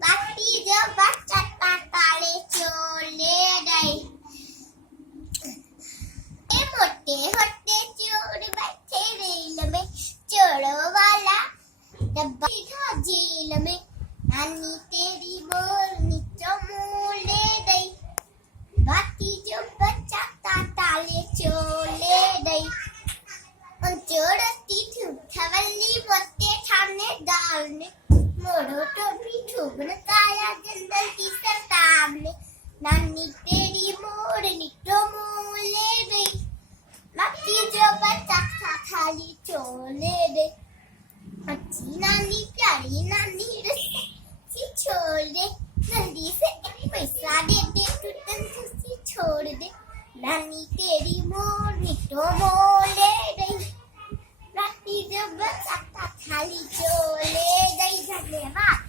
बाटी जो बचता ताले चोले गई ए मोटे होते चोर बैठे रेल में चोरों वाला डब्बा था जेल में नानी तेरी मोरनी चमोले गई बाटी जो बचता ताले चोले गई ચોરસથી ઠવલી મોતે ઠામને ડાલને મોઢો ટોપી ઠુબન કાયા જંદલથી સરતામને નાની તેરી મોરની ટોમોલે ગઈ બાકી જો બચા ખાલી ચોલે દે अच्छी नानी प्यारी नानी रस्सी छोड़ दे जल्दी से एक पैसा दे दे तू तंसी छोड़ दे नानी तेरी मोरनी टोमोले गई राती जब बचता खाली चोले गई धन्यवाद।